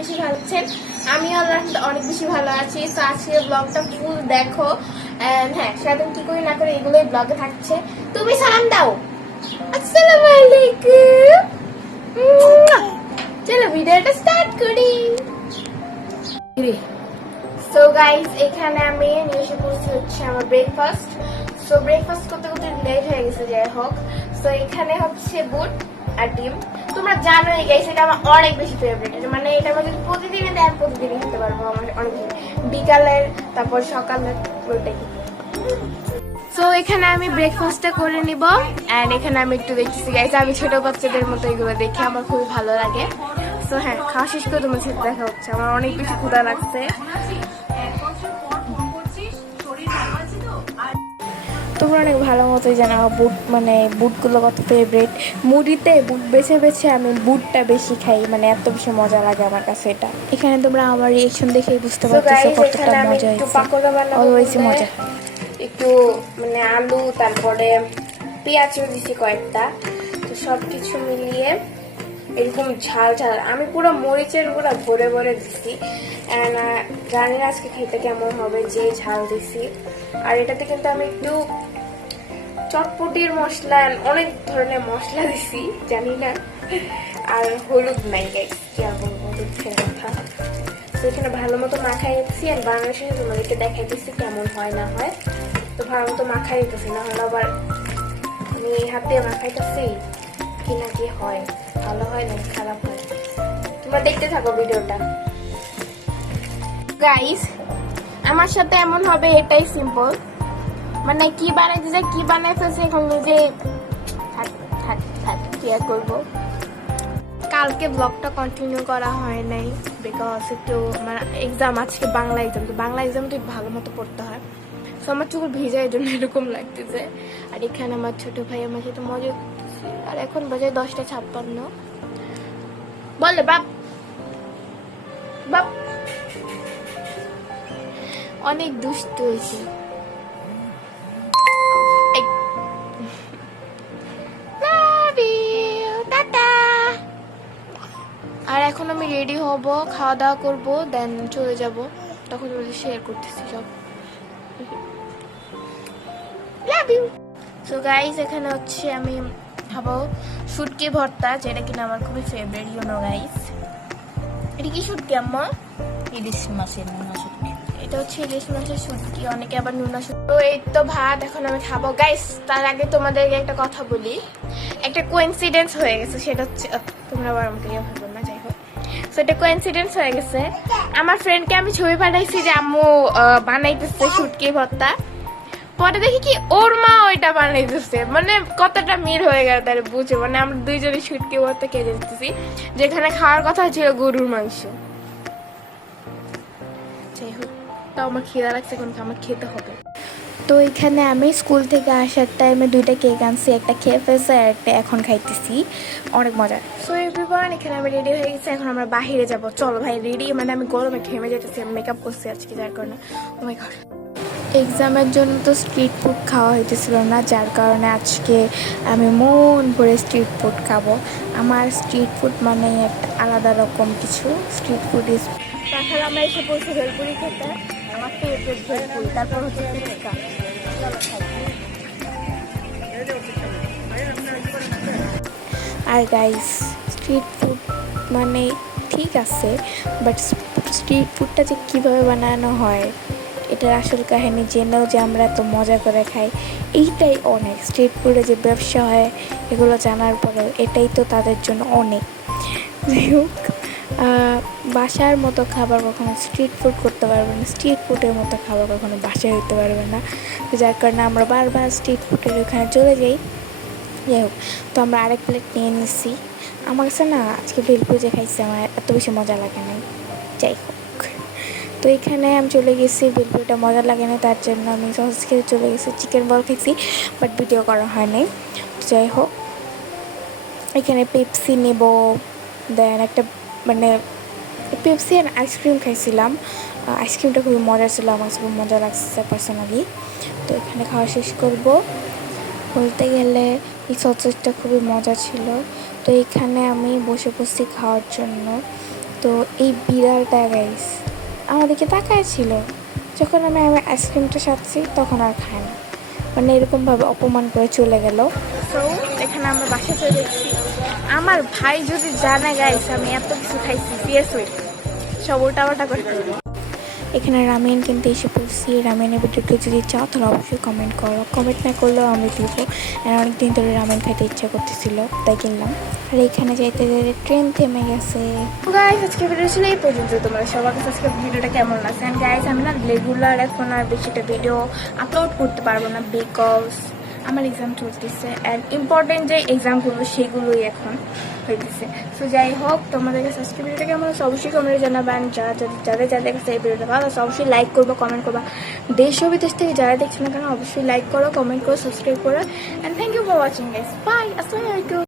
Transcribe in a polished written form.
বেশি ভালো আছেন। আমিও আল্লাহর রহমতে অনেক বেশি ভালো আছি। তো আজকের ব্লগটা ফুল দেখো। হ্যাঁ, সারাদিন কি করি না করে এগুলোই ব্লগে থাকছে। তুমি সালাম দাও। আসসালামু আলাইকুম। চলো ভিডিওটা স্টার্ট করি। সো গাইস, এখানে আমি নিয়ে এসে পড়ছি হচ্ছে আমার ব্রেকফাস্ট। সো ব্রেকফাস্ট করতে করতে লেট হয়ে গেছে, যাই হোক। সো এখানে হচ্ছে বুট আর ডিম। তোমরা জানোই গাইস, এটা আমার অনেক বেশি ফেভারিট। মানে এটা আমি যদি প্রতিদিনই দেয়, প্রতিদিনই খেতে পারবো। আমার অনেক বিকালের, তারপর সকালের, ওইটাই। সো এখানে আমি ব্রেকফাস্টটা করে নিব। অ্যান্ড এখানে আমি একটু দেখতেছি গাইস, আমি ছোট বাচ্চাদের মতো এগুলো দেখে আমার খুব ভালো লাগে। সো হ্যাঁ, খাওয়া শেষ করে তোমার সাথে দেখা হচ্ছে। আমার অনেক বেশি ক্ষুধা লাগছে। তোমরা অনেক ভালো মতোই জানো বুট, মানে বুটগুলো কত ফেভারিট। মুড়িতে বুট বেছে বেছে আমি বুটটা বেশি খাই, মানে এত বেশি মজা লাগে আমার কাছে এটা। এখানে তোমরা আমার রিয়েকশন দেখেই বুঝতে পারতেছো কতটা মজা হয়েছে। অলওয়েজ মজা হয়। একটু মানে আলু, তারপরে পেঁয়াজও দিচ্ছি কয়েকটা। তো সব কিছু মিলিয়ে এরকম ঝাল ঝাল আমি পুরো মরিচের গুঁড়া ভরে ভরে দিচ্ছি। জানি না আজকে খেতে কেমন হবে, যে ঝাল দিছি। আর এটাতে কিন্তু আমি একটু চটপটির মশলা, অনেক ধরনের মশলা দিছি, জানি না। আর হলুদ নাই গাইস, কি আর বলবো, দুঃখের কথা। তো এখানে ভালো মতো মাখাই নিচ্ছি। আর বানানোর শেষে তোমাদেরকে দেখাই দিচ্ছি কেমন হয় না হয়। তো ভালো মতো মাখাই দিতেছি, না হলে আবার আমি হাত দিয়ে মাখাইতেছি কি না কি হয়, ভালো হয় না খারাপ হয়। তোমরা দেখতে থাকো ভিডিওটা গাইস। আমার সাথে এমন হবে, এটাই সিম্পল। মানে কি বানাইতে যায়, কি বানাই ফেলছে, এখন নিজে কি আর করবো। কালকে ব্লগটা কন্টিনিউ করা হয় নাই, বিকজ একটু আমার এক্সাম, আজকে বাংলা এক্সাম। তো বাংলা এক্সামটা ভালো মতো পড়তে হয়। সো আমার চোখ ভিজা, এই জন্য এরকম লাগতেছে। আর এখানে আমার ছোট ভাই আমার সাথে মজা করতেছে। আর এখন বাজে 10:56। বলে বাপ বাপ, অনেক দুষ্ট হয়েছে। আর এখন আমি রেডি হব, খাওয়া দাওয়া করবো, দেন চলে যাব। তখন শেয়ার করতেছি সব। Love you. সো গাইস, এখানে হচ্ছে আমি খাবো শুটকি ভর্তা, যেটা কিনা আমার খুবই ফেভারিট, ইউ নো গাইস। এটা কি শুটকি আম্মা? ইলিশ মাছের নোনা শুটকি। এটা হচ্ছে ইলিশ মাছের শুটকি, অনেকে আবার নোনা শুটকি। তো এই তো ভাত এখন আমি খাবো গাইস। তার আগে তোমাদেরকে একটা কথা বলি। একটা কোইন্সিডেন্স হয়ে গেছে, সেটা হচ্ছে, তোমরা আবার আমাকে ইয়ে ভাবো না, যাই হোক। সো এটা কোইন্সিডেন্স হয়ে গেছে। আমার ফ্রেন্ডকে আমি ছবি পাঠাইছি যে আম্মু বানাইতেছে শুটকি ভর্তা। পরে দেখি কি ওর মা ওইটা বানাইতেছে। মানে কতটা মিল হয়ে গেল তাহলে বুঝে। মানে আমরা দুইজনে শুটকি ভর্তা খেয়ে দিতেছি, যেখানে খাওয়ার কথা ছিল গরুর মাংস। যাই হোক, তাও আমার খিদা লাগছে, এখন আমার খেতে হবে। তো এখানে আমি স্কুল থেকে আসার টাইমে 2টা কেক আনছি, একটা খেয়ে ফেলছে আর একটা এখন খাইতেছি, অনেক মজা। সো এভরিওয়ান, এখানে আমি রেডি হয়ে গেছি। এখন আমরা বাহিরে যাব। চলো ভাই রেডি। মানে আমি গরমে ঘেমে যেতেছি, মেকআপ করছি আজকে, যার কারণে ও মাই গড। এক্সামের জন্য তো স্ট্রিট ফুড খাওয়া হইতেছিল না, যার কারণে আজকে আমি মন ভরে স্ট্রিট ফুড খাবো। আমার স্ট্রিট ফুড মানে একটা আলাদা রকম কিছু। স্ট্রিট ফুড ইজ, তাছাড়া আমরা এসে পড়ছি ভেলপুরি খেতে। আমার ফেভারিট ভেলপুরি, তারপর হচ্ছে ফুচকা। আর গাইস, স্ট্রিট ফুড মানে ঠিক আছে, বাট স্ট্রিট ফুডটা যে কীভাবে বানানো হয়, এটার আসল কাহিনী জেনেও যে আমরা এত মজা করে খাই, এইটাই অনেক। স্ট্রিট ফুডে যে ব্যবসা হয় এগুলো জানার পরেও এটাই তো তাদের জন্য অনেক। যাই হোক, বাসার মতো খাবার কখনো স্ট্রিট ফুড করতে পারবে না, স্ট্রিট ফুডের মতো খাবার কখনো বাসায় হইতে পারবে না। যার কারণে আমরা বারবার স্ট্রিট ফুডের ওখানে চলে যাই। যাই হোক, তো আমরা আরেক প্লেট নিয়ে নিচ্ছি। আমার কাছে না আজকে ভেলপুরি যে খাইছি আমার এত বেশি মজা লাগে নাই। যাই হোক, তো এখানে আমি চলে গেছি, ভেলপুরিটা মজা লাগে না, তার জন্য আমি সস খেতে চলে গেছি। চিকেন বল খেয়েছি, বাট ভিডিও করা হয়নি। যাই হোক, এখানে পেপসি নেব, দেন একটা মানে পেপসি আর আইসক্রিম খাইছিলাম। আইসক্রিমটা খুবই মজা ছিল, আমার কাছে খুব মজা লাগছে পার্সোনালি। তো এখানে খাওয়া শেষ করব। বলতে গেলে এই সসটা খুবই মজা ছিল। তো এখানে আমি বসে বসে খাওয়ার জন্য। তো এই বিড়ালটা গাইস আমাদেরকে তাকায় ছিল, যখন আমি আইসক্রিমটা সাথছি তখন আর খায় না, মানে এরকমভাবে অপমান করে চলে গেল। তো এখানে আমরা বাসা চলে দেখছি, আমার ভাই যদি জানে গাইস আমি এত কিছু খাইছি সিরিয়াস হই সব উল্টাপাল্টা করে ফেলবো। এখানে রামেন কিনতে এসে পড়ছি, রামেনের ভিডিওটা যদি চাও তাহলে অবশ্যই কমেন্ট করো, কমেন্ট না করলেও আমি দিব। আর অনেকদিন ধরে রামেন খাইতে ইচ্ছা করতেছিল তাই কিনলাম। আর এখানে যাইতে যাইতে ট্রেন থেমে গেছে। গাইস আজকে ভিডিও ছিল এই পর্যন্ত, তোমরা সবার কাছে আজকে ভিডিওটা কেমন লাগছে। অ্যান্ড গাইস আমি না রেগুলার এখন আর বেশিটা ভিডিও আপলোড করতে পারবো না, বিকজ আমার এক্সাম চলতেছে অ্যান্ড ইম্পর্টেন্ট যে এক্সামগুলো সেগুলোই এখন হইতেছে। সো যাই হোক, তোমাদের কাছে আজকে ভিডিওটা কেমন আছে অবশ্যই কমেন্টে জানাবেন। যাদের কাছে এই ভিডিওটা ভালো আছে অবশ্যই লাইক করবো, কমেন্ট করবা। দেশ ও বিদেশ থেকে যারা দেখছো না কেন অবশ্যই লাইক করো, কমেন্ট করো, সাবস্ক্রাইব করো। And thank you for watching guys, bye, আসসালামু আলাইকুম।